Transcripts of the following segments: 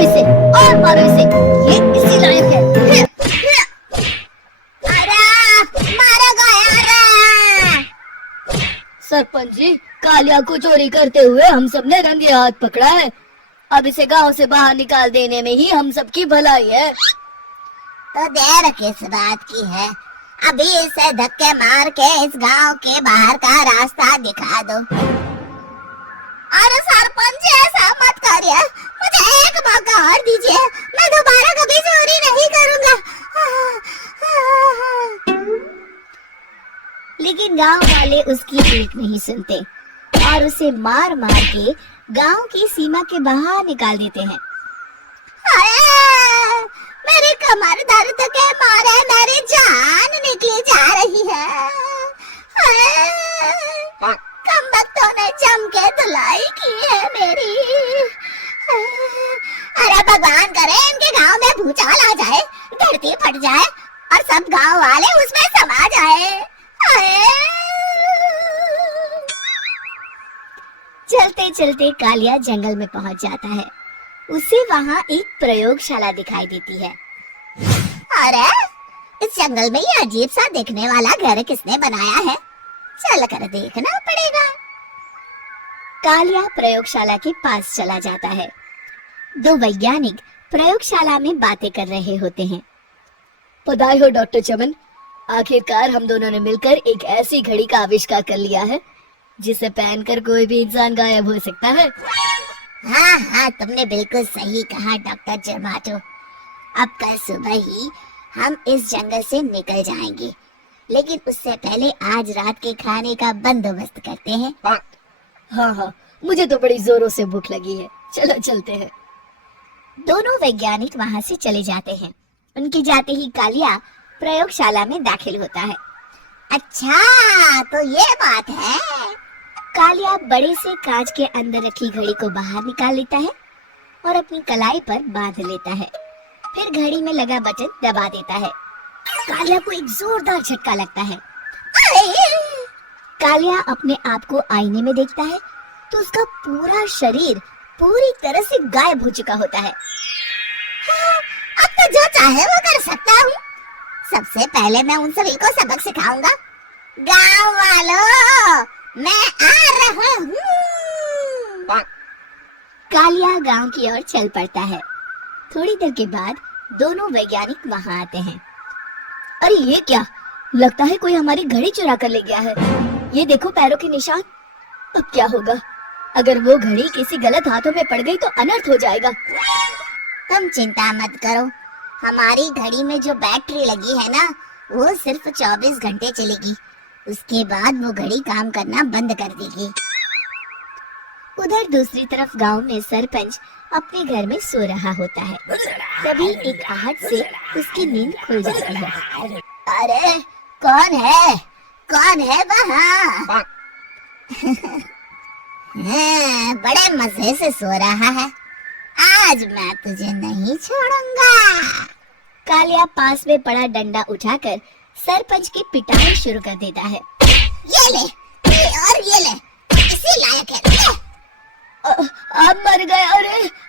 इसे और मारो इसे, ये इसी लायक है। अरे मारा गया। सरपंच जी, कालिया को चोरी करते हुए हम सब ने रंगे हाथ पकड़ा है। अब इसे गांव से बाहर निकाल देने में ही हम सबकी भलाई है। तो देर किस बात की है, अभी इसे धक्के मार के इस गांव के बाहर का रास्ता दिखा दो। अरे सरपंच जी, ऐसा मत करिए, मुझे एक मौका और दीजिए, मैं दोबारा कभी चोरी नहीं करूंगा। लेकिन गांव वाले उसकी एक नहीं सुनते और उसे मार मार के गांव की सीमा के बाहर निकाल देते हैं। मेरी कमर दर्द के मारे मेरी जान निकली जा रही है। कमबख्तों ने जम के धुलाई की है मेरी। अरे भगवान करे इनके गांव में भूचाल आ जाए, धरती फट जाए और सब गांव वाले उसमें समा जाए। चलते चलते कालिया जंगल में पहुंच जाता है। उसे वहाँ एक प्रयोगशाला दिखाई देती है। अरे इस जंगल में ये अजीब सा दिखने वाला घर किसने बनाया है, चल कर देखना पड़ेगा। कालिया प्रयोगशाला के पास चला जाता है। दो वैज्ञानिक प्रयोगशाला में बातें कर रहे होते हैं। बधाई हो डॉक्टर चमन, आखिरकार हम दोनों ने मिलकर एक ऐसी घड़ी का आविष्कार कर लिया है जिसे पहनकर कोई भी इंसान गायब हो सकता है। हाँ, तुमने बिल्कुल सही कहा डॉक्टर जर्माटो। अब कल सुबह ही हम इस जंगल से निकल जाएंगे, लेकिन उससे पहले आज रात के खाने का बंदोबस्त करते हैं। हाँ, मुझे तो बड़ी जोरों से भूख लगी है, चलो चलते हैं। दोनों वैज्ञानिक वहाँ से चले जाते हैं। उनके जाते ही कालिया प्रयोगशाला में दाखिल होता है। अच्छा, तो ये बात है। कालिया बड़े से कांच के अंदर रखी घड़ी को बाहर निकाल लेता है और अपनी कलाई पर बांध लेता है। फिर घड़ी में लगा बटन दबा देता है। कालिया को एक जोरदार झटका लगता है। कालिया अपने आप को आईने में देखता है तो उसका पूरा शरीर पूरी तरह से गायब हो चुका होता है। अब तो जो चाहे वो कर सकता हूँ। सबसे पहले मैं उन सभी को सबक सिखाऊंगा। गाँव वालों, मैं आ रहा हूँ। कालिया गांव की ओर चल पड़ता है। थोड़ी देर के बाद दोनों वैज्ञानिक वहां आते हैं। अरे ये क्या, लगता है कोई हमारी घड़ी चुरा कर ले गया है। ये देखो पैरों के निशान। अब क्या होगा, अगर वो घड़ी किसी गलत हाथों में पड़ गई तो अनर्थ हो जाएगा। तुम चिंता मत करो, हमारी घड़ी में जो बैटरी लगी है ना, वो सिर्फ 24 घंटे चलेगी। उसके बाद वो घड़ी काम करना बंद कर देगी। उधर दूसरी तरफ गांव में सरपंच अपने घर में सो रहा होता है। तभी एक आहट से उसकी नींद खुल जाती है। अरे कौन है वहाँ? बड़े मजे से सो रहा है। आज मैं तुझे नहीं छोड़ूंगा। कालिया पास में पड़ा डंडा उठाकर सरपंच की पिटाई शुरू कर देता है। ये ले और ये ले, इसी लायक है। आप मर गए।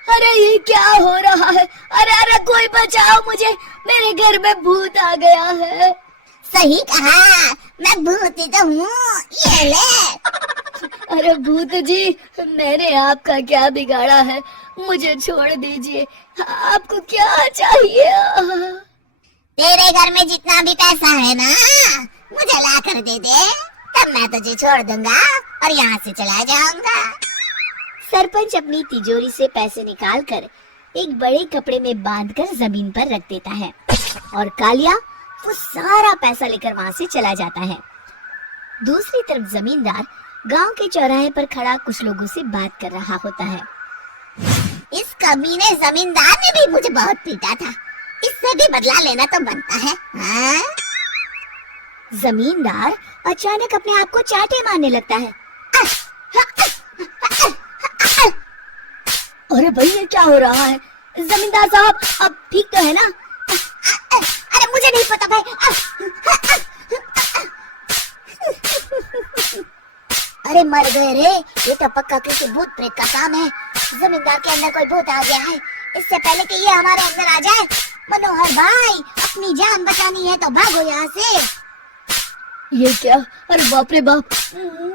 अरे ये क्या हो रहा है? अरे कोई बचाओ मुझे, मेरे घर में भूत आ गया है। सही कहा, मैं भूत ही तो हूँ, ये ले। अरे भूत जी, मैंने आपका क्या बिगाड़ा है, मुझे छोड़ दीजिए। आपको क्या चाहिए? तेरे घर में जितना भी पैसा है ना, मुझे ला कर दे दे, तब मैं तुझे छोड़ दूंगा और यहाँ से चला जाऊंगा। सरपंच अपनी तिजोरी से पैसे निकालकर एक बड़े कपड़े में बांधकर जमीन पर रख देता है और कालिया वो सारा पैसा लेकर वहाँ से चला जाता है। दूसरी तरफ जमींदार गांव के चौराहे पर खड़ा कुछ लोगों से बात कर रहा होता है। इस कमीने जमींदार ने भी मुझे बहुत पीटा था, इससे भी बदला लेना तो बनता है। हाँ? जमींदार अचानक अपने आप को चांटे मारने लगता है। अरे भाई ये क्या हो रहा है? जमींदार साहब, अब ठीक तो है ना? अरे मुझे नहीं पता भाई। अरे मर गए रे, ये तो पक्का किसी भूत प्रेत का काम है। जमींदार के अंदर कोई भूत आ गया है। इससे पहले कि ये हमारे अंदर आ जाए, मनोहर भाई अपनी जान बचानी है तो भागो यहाँ से। ये क्या? अरे बाप रे बाप,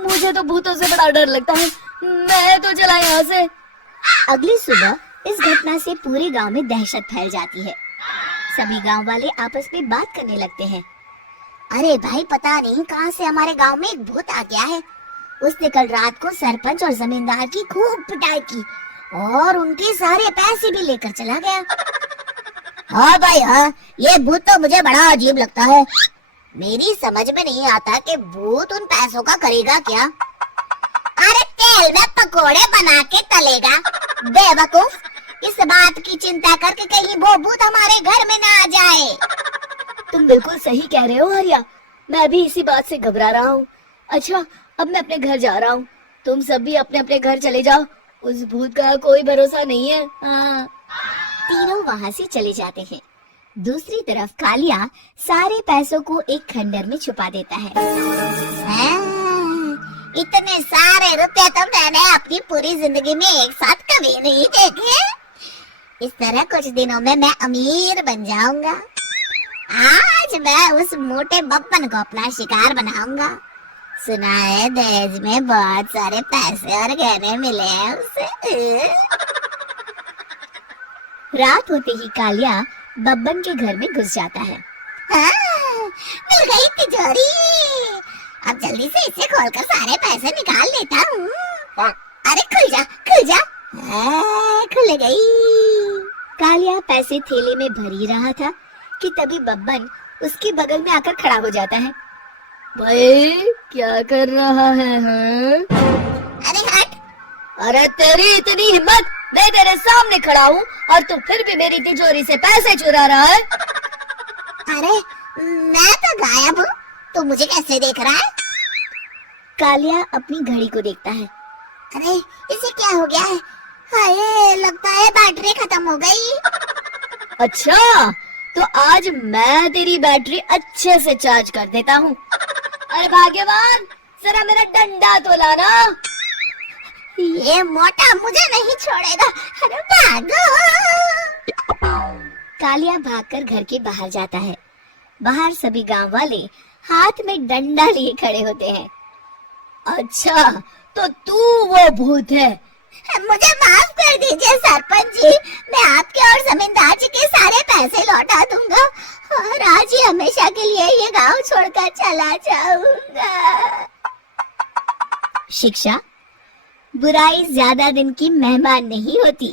मुझे तो भूतों से बड़ा डर लगता है। मैं तो चला यहाँ से। अगली सुबह इस घटना से पूरे गांव में दहशत फैल जाती है। सभी गांव वाले आपस में बात करने लगते हैं। अरे भाई पता नहीं कहाँ से हमारे गांव में एक भूत आ गया है। उसने कल रात को सरपंच और जमींदार की खूब पिटाई की और उनके सारे पैसे भी लेकर चला गया। हाँ भाई हाँ, ये भूत तो मुझे बड़ा अजीब लगता है। मेरी समझ में नहीं आता कि भूत उन पैसों का करेगा क्या। अरे तेल में पकोड़े बना के तलेगा बेवकूफ। इस बात की चिंता करके कहीं वो भूत हमारे घर में ना आ जाए। तुम बिल्कुल सही कह रहे हो आर्या, मैं भी इसी बात से घबरा रहा हूँ। अच्छा, अब मैं अपने घर जा रहा हूँ। तुम सब भी अपने अपने घर चले जाओ, उस भूत का कोई भरोसा नहीं है। हाँ। तीनों वहाँ से चले जाते हैं। दूसरी तरफ कालिया सारे पैसों को एक खंडर में छुपा देता है। इतने सारे रुपए तो मैंने अपनी पूरी जिंदगी में एक साथ कभी नहीं देखे। इस तरह कुछ दिनों में मैं अमीर बन जाऊंगा। आज मैं उस मोटे बब्बन को अपना शिकार बनाऊंगा। सुना है दहेज में बहुत सारे पैसे और गहने मिले हैं उसे। रात होते ही कालिया बब्बन के घर में घुस जाता है। मिल गई तिजोरी। अब जल्दी से इसे खोलकर सारे पैसे निकाल लेता हूँ। अरे खुल जा खुल जा। खुल गई। कालिया पैसे थैले में भर ही रहा था कि तभी बब्बन उसके बगल में आकर खड़ा हो जाता है। भाई क्या कर रहा है हाँ? अरे हट। अरे तेरी इतनी हिम्मत, मैं तेरे सामने खड़ा हूँ और तू फिर भी मेरी तिजोरी से पैसे चुरा रहा है। अरे मैं तो गायब हूँ, तू मुझे कैसे देख रहा है? कालिया अपनी घड़ी को देखता है। अरे इसे क्या हो गया है? हाय लगता है बैटरी खत्म हो गई। अच्छा, तो आज मैं तेरी बैटरी अच्छे से चार्ज कर देता हूँ। अरे भाग्यवान, जरा मेरा डंडा तो लाना। ये मोटा मुझे नहीं छोड़ेगा। अरे भागो। कालिया भागकर घर के बाहर जाता है। बाहर सभी गांव वाले हाथ में डंडा लिए खड़े होते हैं। अच्छा, तो तू वो भूत है। मुझे माफ कर दीजिए सरपंच जी, मैं आपके और जमींदार जी के सारे पैसे लौटा दूंगा और आज ही हमेशा के लिए ये गांव छोड़कर चला जाऊंगा। शिक्षा, बुराई ज्यादा दिन की मेहमान नहीं होती,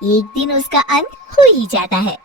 एक दिन उसका अंत हो ही जाता है।